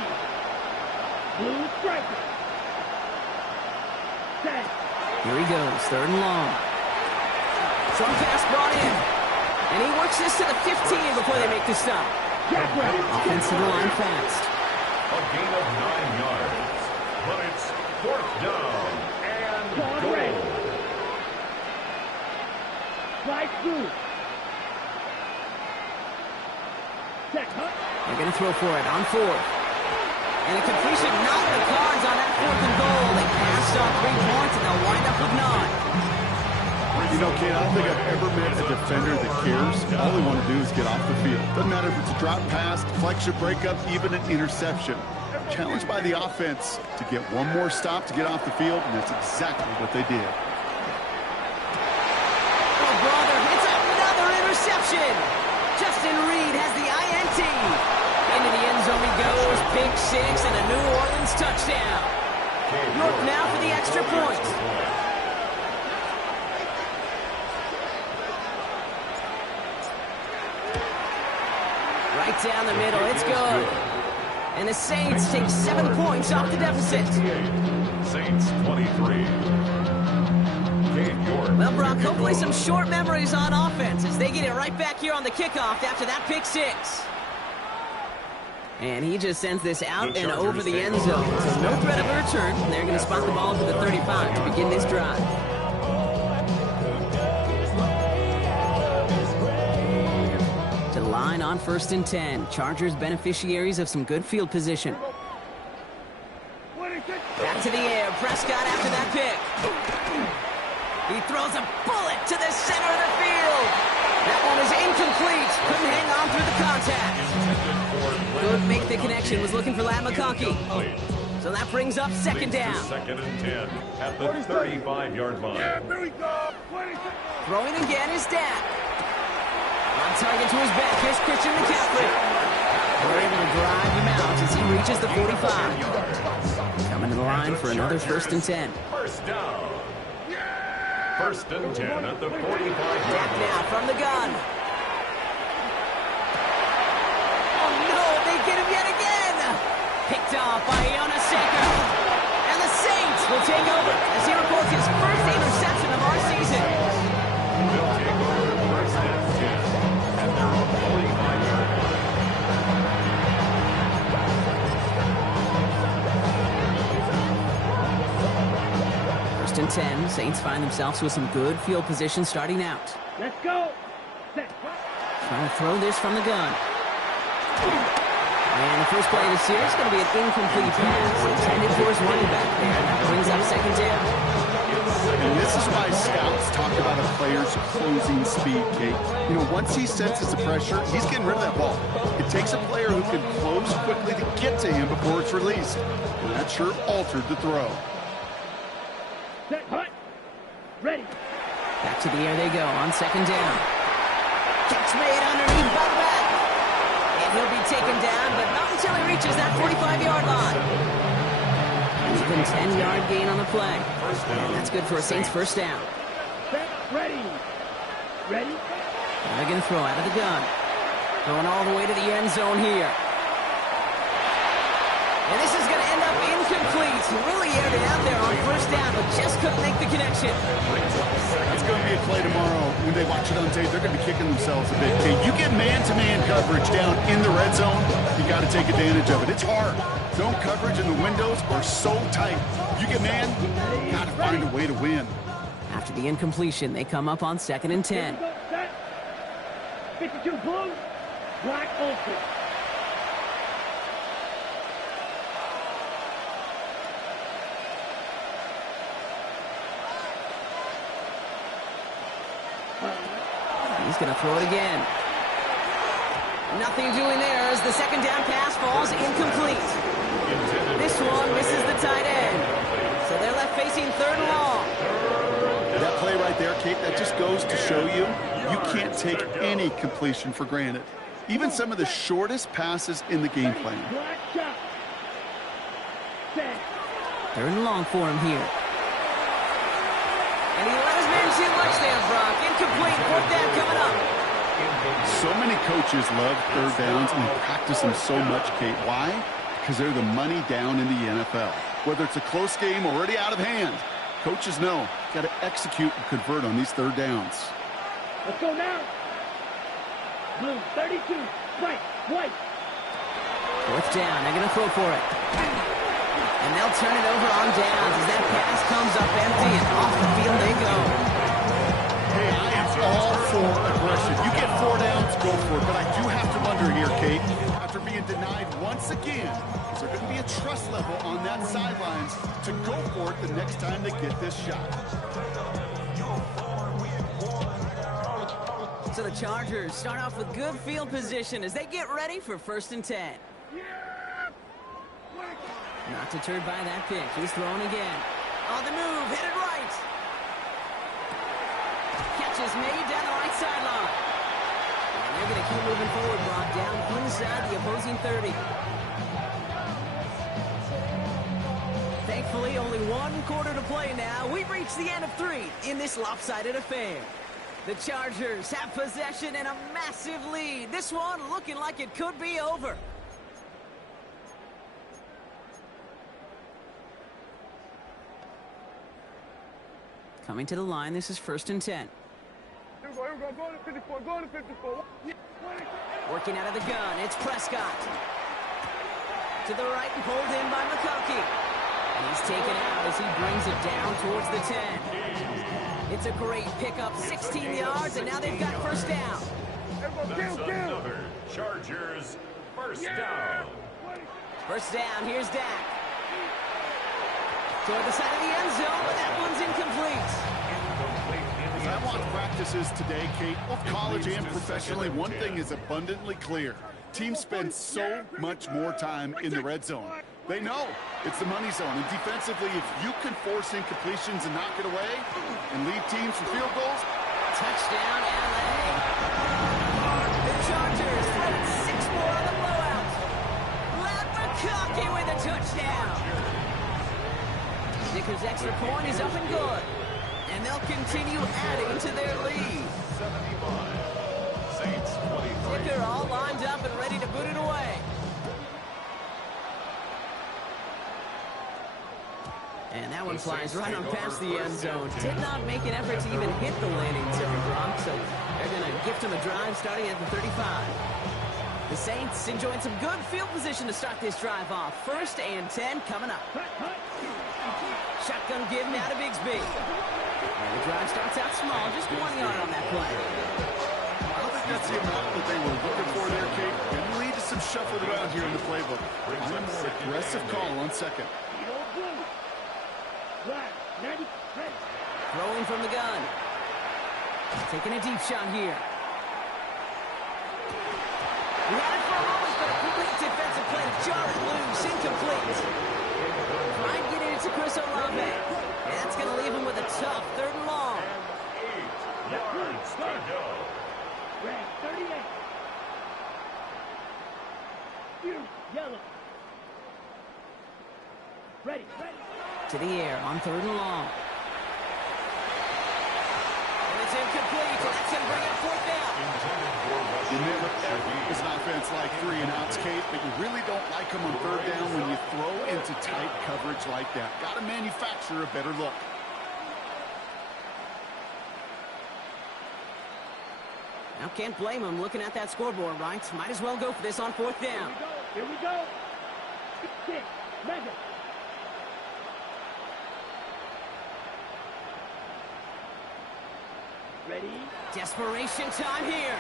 Blue striker. Set. goes, 3rd and long. Strong pass brought in. And he works this to the 15 before they make the stop. Offense to the line fast. A gain of 9 yards. But it's 4th down and goal. Slide through. Set, huh? They're going to throw for it on 4th. And a completion not in the cards on that 4th and goal. They passed on 3 points, and they'll wind up with 9. You know, Kate, I don't think I've ever met a defender that cares. All they want to do is get off the field. Doesn't matter if it's a drop pass, deflection, breakup, even an interception. Challenged by the offense to get one more stop to get off the field, and that's exactly what they did. Oh, brother, it's another interception. Justin Reed has the INT. Into the end zone he goes, pick 6, and a New Orleans touchdown. York now for the extra point. Right down the middle, it's good. And the Saints take 7 points off the deficit. Saints 23. Well, Brock, hopefully some short memories on offense as they get it right back here on the kickoff after that pick 6. And he just sends this out and over the end zone. So no threat of a return. They're going to spot the ball to the 35 to begin this drive. To the line on 1st and 10. Chargers beneficiaries of some good field position. Back to the air. Prescott after that pick. He throws a bullet to the center of the field. That one is incomplete. Couldn't hang on through the contact. Couldn't make the connection. Was looking for Ladd McConkey. So that brings up 2nd down. 2nd and 10 at the 35-yard line. Throwing again is Dak. On target to his back. Here's Christian McCaffrey. We're able to drive him out as he reaches the 45. Coming to the line for another 1st and 10. First down. 1st and 10 at the 45-yard line. Dak now from the gun. Oh no, they get him yet again. Picked off by Jonas Saker. And the Saints will take over as he records his first interception of our season. They'll take over 1st and 10 at their own 45-yard line. 1st and 10. Saints find themselves with some good field position starting out. Let's go. Set. Trying to throw this from the gun. And the first play of the series is going to be an incomplete pass intended for his running back there. That brings up 2nd down. And this is why scouts talk about a player's closing speed, Kate. You know, once he senses the pressure, he's getting rid of that ball. It takes a player who can close quickly to get to him before it's released. And that sure altered the throw. Set. Hut. Ready. Back to the air they go on 2nd down. Catch made underneath by the back. And he'll be taken down, but not until he reaches that 45-yard line. Even 10-yard gain on the play. And that's good for a Saints 1st down. Set. Ready. Ready. Now they're going to throw out of the gun. Going all the way to the end zone here. And this is going to end up incomplete. Really aired it out there on 1st down, but just couldn't make the connection. That's going to be a play tomorrow. When they watch it on tape, they're going to be kicking themselves a bit. Kate, you get man-to-man coverage down in the red zone, you got to take advantage of it. It's hard. Zone coverage and the windows are so tight. You get man, you got to find a way to win. After the incompletion, they come up on 2nd and 10. Set. 52 blue. Black ultra. He's going to throw it again. Nothing doing there as the 2nd down pass falls incomplete. This one misses the tight end. So they're left facing 3rd and long. That play right there, Kate, that just goes to show you, you can't take any completion for granted. Even some of the shortest passes in the game plan. Black shot. Set. 3rd and long for him here. And he let his man too much there, Brock. Incomplete. 4th down coming up. So many coaches love 3rd downs and they practice them so much, Kate. Why? Because they're the money down in the NFL. Whether it's a close game already out of hand, Coaches know, got to execute and convert on these third downs. Let's go now. Blue, 32. Right, white. Fourth down. They're going to throw for it. And they'll turn it over on downs as that pass comes up empty and off the field they go. Hey, I am all for aggression. You get 4 downs, go for it. But I do have to wonder here, Kate, after being denied once again, is there going to be a trust level on that sidelines to go for it the next time they get this shot? So the Chargers start off with good field position as they get ready for 1st and 10. Not deterred by that pick. He's throwing again. On the move, headed right. Catch is made down the right sideline. And they're going to keep moving forward, Brock, down inside the opposing 30. Thankfully, only 1 quarter to play now. We've reached the end of 3 in this lopsided affair. The Chargers have possession and a massive lead. This one looking like it could be over. Coming to the line, this is 1st and 10. Here we go, go to 54, go to 54. Working out of the gun, it's Prescott. To the right and pulled in by McConkey. And he's taken out as he brings it down towards the 10. It's a great pickup, 16 yards, and now they've got 1st down. That's another Chargers 1st down. 1st down, here's Dak. Toward the side of the end zone, but that one's incomplete. As I watch practices today, Kate, both college and professionally, one thing is abundantly clear. Teams spend so much more time in the red zone. They know it's the money zone. And defensively, if you can force incompletions and knock it away and lead teams for field goals. Touchdown, LA. The Chargers threaten 6 more on the blowout. Matt McConkey with a touchdown. Snickers' extra point is up and good. And they'll continue adding to their lead. 75. Saints 23. Snicker all lined up and ready to boot it away. And that one flies right on past the end zone. Did not make an effort to even hit the landing zone, Brock. So they're going to gift him a drive starting at the 35. The Saints enjoying some good field position to start this drive off. 1st and 10 coming up. Shotgun give now to Bigsby. And the drive starts out small, just 1 yard on that play. I don't think that's the amount that they were looking for there, Kate. It will lead to some shuffling around here in the playbook. A more aggressive call on 2nd. Throwing from the gun. Taking a deep shot here. We had it for a moment, but a complete defensive play to jar it loose. Incomplete. Trying to get it to Chris Olave. And that's going to leave him with a tough 3rd and long. 8 yards to go. Red, 38. Yellow. Ready. To the air on 3rd and long. And it's incomplete, and that's going to bring up 4th down. You never ever is an offense like 3 and outs, Kate, but you really don't like them on 3rd down when you throw into tight coverage like that. Got to manufacture a better look. Now can't blame him looking at that scoreboard, right? Might as well go for this on 4th down. Here we go. 6, mega. Ready? Desperation time here.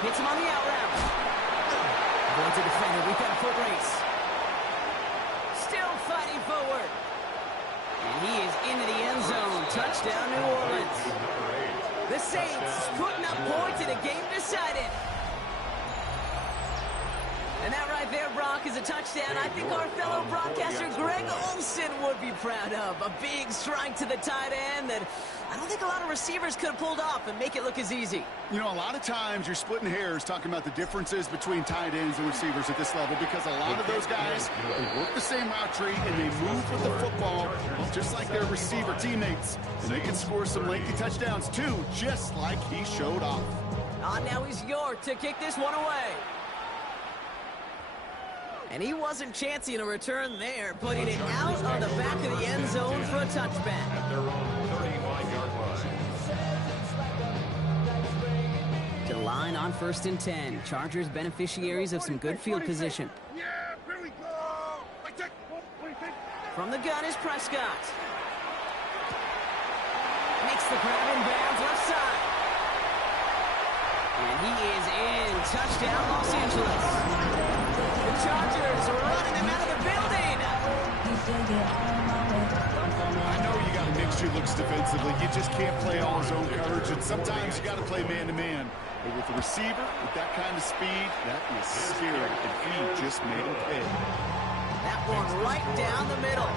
Hits him on the out route. Going to defender. We've got a foot race. Still fighting forward. And he is into the end zone. Touchdown, New Orleans. The Saints putting up points in a game decided. And that right there, Brock, is a touchdown I think our fellow broadcaster Greg Olsen would be proud of. A big strike to the tight end that I don't think a lot of receivers could have pulled off and make it look as easy. You know, a lot of times you're splitting hairs talking about the differences between tight ends and receivers at this level because a lot of those guys, they work the same route tree and they move with the football just like their receiver teammates. And they can score some lengthy touchdowns too, just like he showed off. Now he's York to kick this one away. And he wasn't chancing a return there, putting it out on the back of the end zone for a touchback. At their own 35-yard line. To line on 1st and 10. Chargers beneficiaries of some good field position. Yeah, here we go. From the gun is Prescott. Makes the grab in bounds left side. And he is in. Touchdown, Los Angeles. The Chargers are running him out of the building. I know you got mixture looks defensively. You just can't play all zone coverage, and sometimes you got to play man-to-man. But with the receiver, with that kind of speed, that is scary, and he just made him pay. That one right down the middle.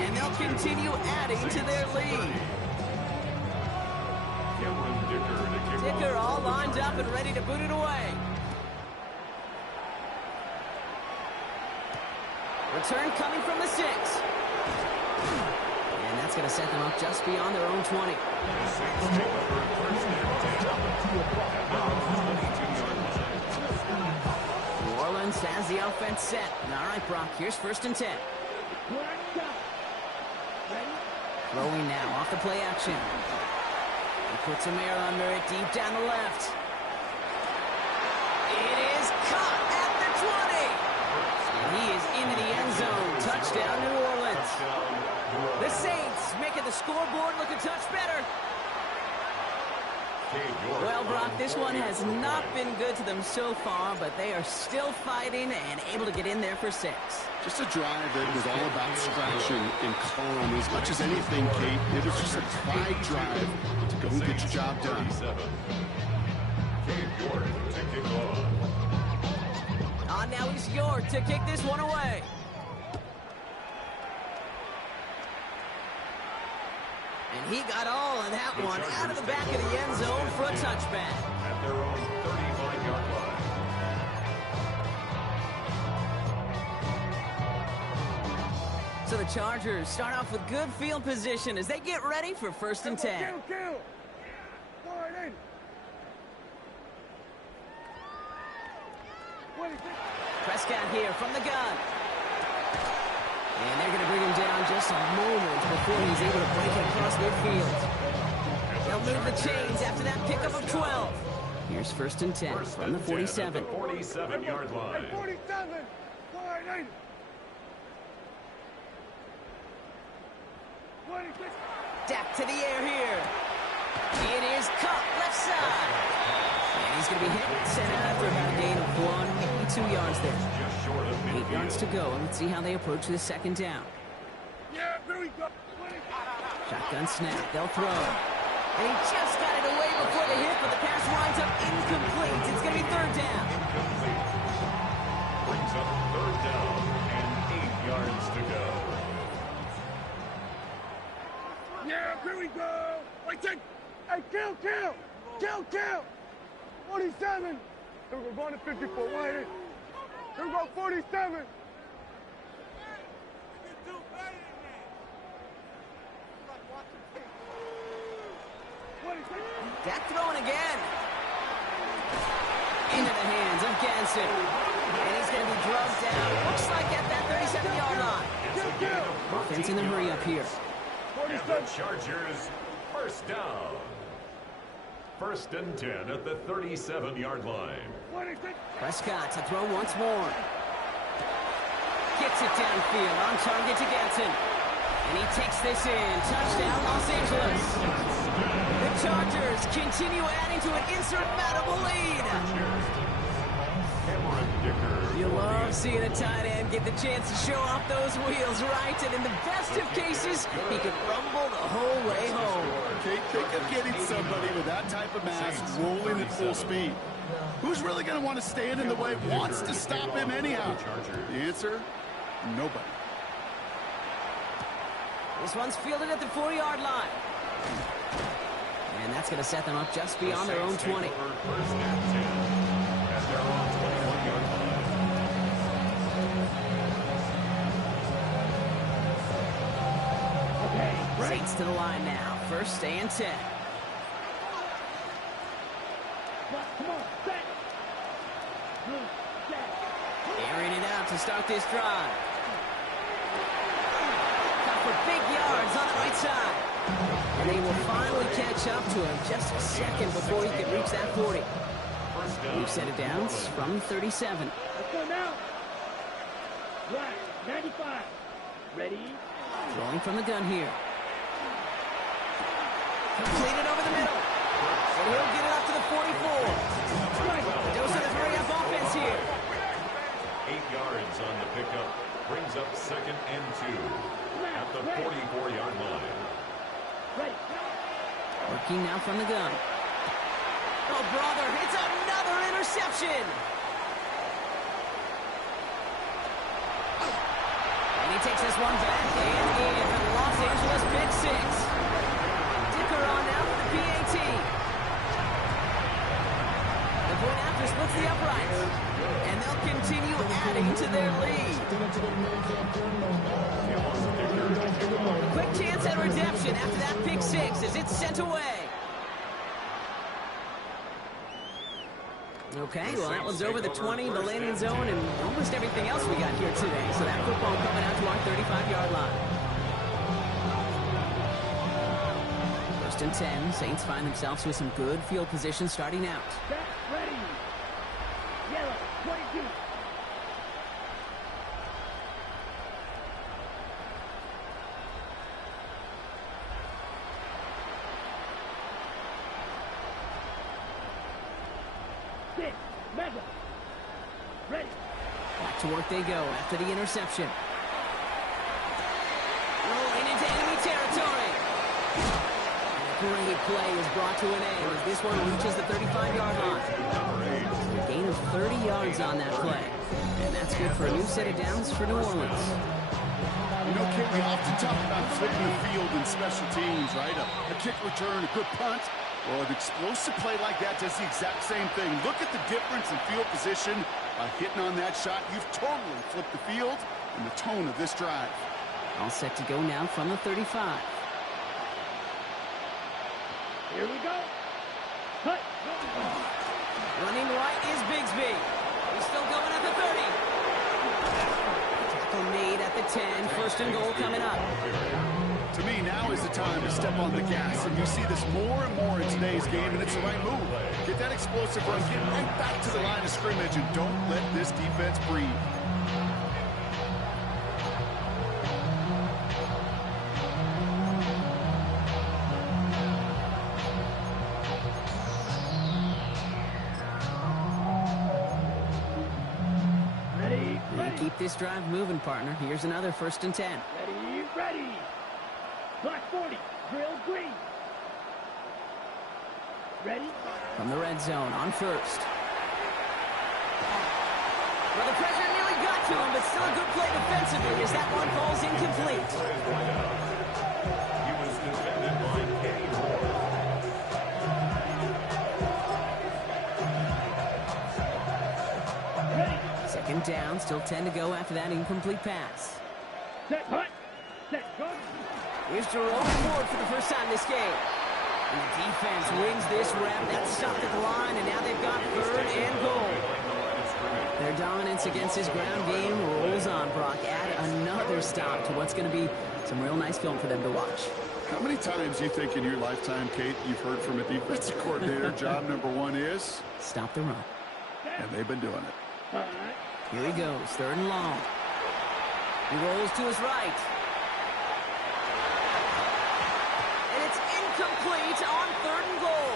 And they'll continue adding to their lead. Cameron Dicker to kick Dicker off. all lined up and ready to boot it away. Return coming from the 6. And that's going to set them up just beyond their own 20. The Saints take over 1st and 10. At their own 22-yard line. New Orleans has the offense set. All right, Brock, here's 1st and 10. Throwing now off the play action. He puts some air under it deep down the left. It is caught at the 20. And he is into the end zone. Touchdown, New Orleans. The Saints making the scoreboard look a touch better. Well, Brock, this one has not been good to them so far, but they are still fighting and able to get in there for 6. Just a drive that was all about distraction and calm. As much as anything, Kate, it was just a pride drive to go and get your job done. Cade York to kick off. Now he's York to kick this one away. And he got all of that one out of the back of the end zone for a touchback. At their own 35-yard line. So the Chargers start off with good field position as they get ready for 1st and 10. Kill. Forward in. Prescott here from the gun. And they're going to bring him down just a moment before he's able to break it across midfield. They'll move the chains after that pickup of 12. Here's 1st and 10 from the 47. 47-yard line. 47. Forward in. 26. Dak to the air here. It is caught left side. And he's going to be hit and sent out after about a gain of 1, maybe 2 yards there. Just short of 8 yards to go, and let's see how they approach this 2nd down. Yeah, here we go. Shotgun snap, they'll throw. And he just got it away before the hit, but the pass winds up incomplete. It's going to be 3rd down. Incomplete. Brings up 3rd down and 8 yards to go. Yeah, here we go. Wait, take. Hey, kill. 47. Here we go, going to 54. Wide in. Here we go, 47. Dak throwing again. Into the hands of Ganson. And he's going to be drugged down. Looks like at that 37-yard line. Offense in the hurry up here. And the Chargers, 1st down. 1st and 10 at the 37-yard line. Prescott to throw once more. Gets it downfield on target to Ganson. And he takes this in. Touchdown, Los Angeles. The Chargers continue adding to an insurmountable lead. Cameron Dicker. You love seeing a tight end get the chance to show off those wheels, right? And in the best of cases, he could rumble the whole way home. Kate, think of getting somebody with that type of mass rolling at full speed. Who's really going to want to stand in the way, wants to stop him anyhow? The answer, nobody. This one's fielded at the 4-yard line. And that's going to set them up just beyond their own 20. 1st and 10 at their own 21-yard line. Saints to the line now. 1st and 10. Come on, set. Airing it out to start this drive. Got for big yards on the right side. And they will finally catch up to him just a second before he can reach that 40. We've set it down from 37. Let's go now. Right, 95. Ready? Throwing from the gun here. Completed over the middle. And he'll get it up to the 44. Dose of the hurry-up offense here. 8 yards on the pickup. Brings up 2nd and 2 at the 44-yard line. Ready. Working now from the gun. Oh, brother, it's another interception. And he takes this one back and in for the Los Angeles pick six. Dicker on now for the PAT. The point after splits the uprights. And they'll continue adding to their lead. Quick chance at redemption after that pick six as it's sent away. Okay, well, that one's over the 20, the landing zone, and almost everything else we got here today. So that football coming out to our 35-yard line. 1st and 10. Saints find themselves with some good field position starting out. Set, ready. Yellow, 22. Six, mega. Ready. Back to work they go after the interception. Rolling into enemy territory. And a great play is brought to an end as this one reaches the 35-yard line. A gain of 30 yards on that play. And that's good for a new set of downs for New Orleans. You know, Kit, we often talk about flipping the field in special teams, right? A kick return, a good punt. Well, an explosive play like that does the exact same thing. Look at the difference in field position. By hitting on that shot, you've totally flipped the field and the tone of this drive. All set to go now from the 35. Here we go. Cut. Running right is Bigsby. He's still going at the 30. Tackle made at the 10. 1st and goal coming up. To me, now is the time to step on the gas, and you see this more and more in today's game, and it's the right move. Get that explosive run, get right back to the line of scrimmage, and don't let this defense breathe. Ready, ready. Keep this drive moving, partner. Here's another 1st and 10. Ready, ready. Black 40, drill green. Ready? From the red zone on 1st. Well, the pressure nearly got to him, but still a good play defensively as that one falls incomplete. He was defended by Kenny Moore. Ready. 2nd down, still 10 to go after that incomplete pass. Set, hut. Set, go. Here's Jerome Ford for the first time this game. And the defense wins this rep. That's stopped at the line, and now they've got 3rd and goal. Their dominance against this ground game rolls on, Brock. Add another stop to what's going to be some real nice film for them to watch. How many times do you think in your lifetime, Kate, you've heard from a defensive coordinator, job number 1 is? Stop the run. And they've been doing it. All right. Here he goes, 3rd and long. He rolls to his right. And it's incomplete on 3rd and goal.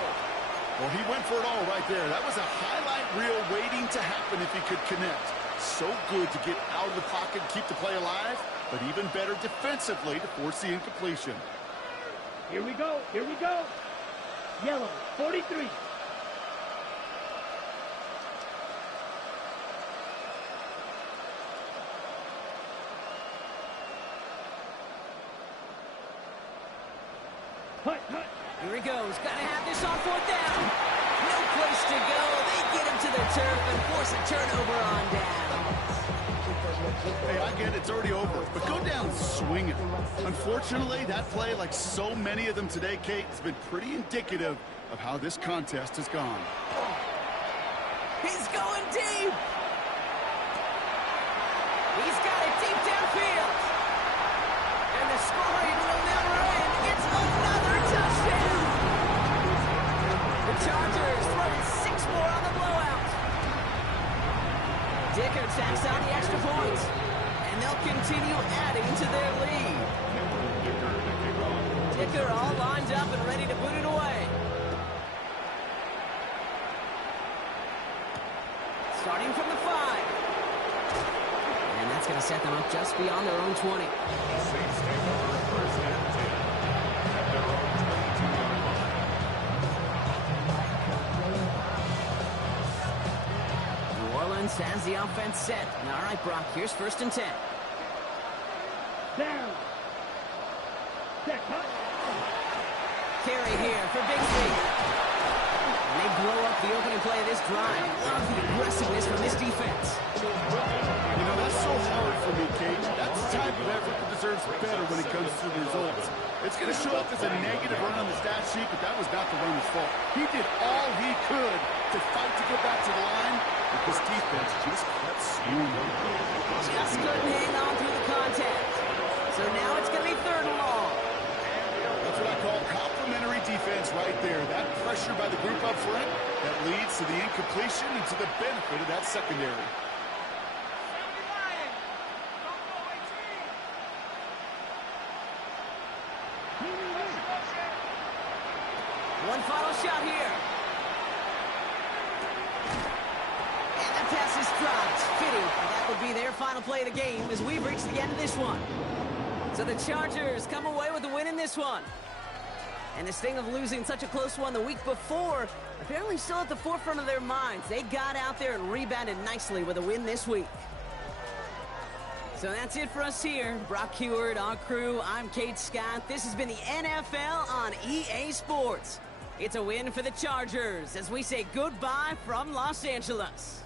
Well, he went for it all right there. That was a highlight reel waiting to happen if he could connect. So good to get out of the pocket and keep the play alive, but even better defensively to force the incompletion. Here we go. Here we go. Yellow, 43. Hut, hut. Here he goes. Got to have this on 4th down. No place to go. They get him to the turf and force a turnover on down. Hey, I get it. It's already over. But go down swinging. Unfortunately, that play, like so many of them today, Kate, has been pretty indicative of how this contest has gone. He's going deep. He's got it deep downfield. And the scoring will never end. It's another touchdown. The Chargers throwing 6 more on the blowout. Dicker tacks on the extra point. And they'll continue adding to their lead. Dicker all lined up and ready to put it away. Starting from the 5. And that's going to set them up just beyond their own 20. Saints take over first and 10 at their own 22-yard line. New Orleans has the offense set. All right, Brock, here's first and 10. Down. Set. Cut. Carry here for Bigsby. And they blow up the opening play of this drive. Love the aggressiveness from this defense. You know, that's so hard for me, Kate. That's the type of effort that deserves better when it comes to the results. It's going to show up as a negative run on the stat sheet, but that was not the runner's fault. He did all he could to fight to get back to the line, but this defense just kept swinging. Just couldn't hang on through the contact. So now it's going to be 3rd and long. That's what I call complimentary defense right there. That pressure by the group up front, that leads to the incompletion and to the benefit of that secondary. One final shot here. And the pass is dropped. Fitting. That would be their final play of the game as we've reached the end of this one. So the Chargers come away with the win in this one. And the sting of losing such a close one the week before, apparently still at the forefront of their minds. They got out there and rebounded nicely with a win this week. So that's it for us here. Brock Huard, our crew, I'm Kate Scott. This has been the NFL on EA Sports. It's a win for the Chargers as we say goodbye from Los Angeles.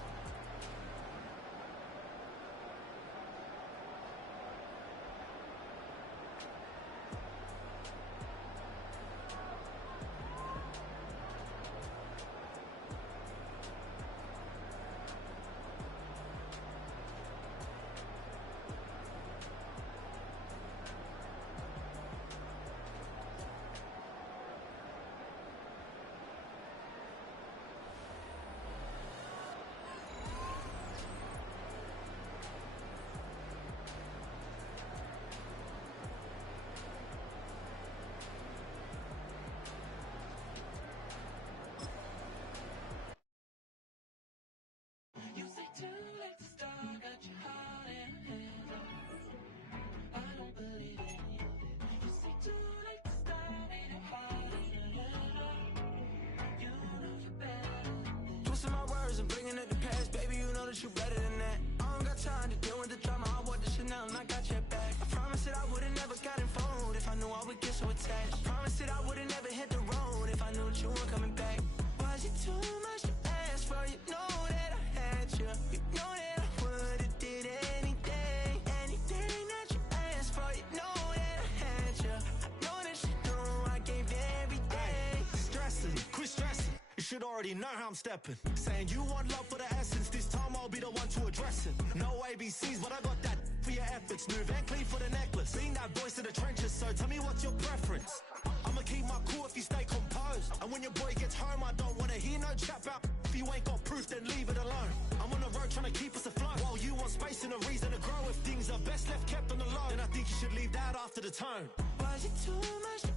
Twisting my words and bringing up the past, baby, you know that you better than that. I don't got time to deal with the drama, I bought the Chanel and I got your back. I promised that I would've never got involved if I knew I would get so attached. I promised that I would've never hit the road if I knew that you weren't coming back. Was it too much to ask for? You know that I had you. You know that I would've did anything, anything that you asked for. You know that I had you. I know that you know I gave everything. Stressing, quit stressing. You should already know how I'm stepping. Saying you want love for the essence, this time I'll be the one to address it. No ABCs, but I got that for your efforts. New Van Cleef for the necklace. Being that voice in the trenches, so tell me what's your preference. I'ma keep my cool if you stay composed. And when your boy gets home, I don't wanna hear no chat about if you ain't got proof, then leave it alone. I'm on the road trying to keep us afloat, while you want space and a reason to grow. If things are best left kept on the low, then I think you should leave that after the tone. Was it too much to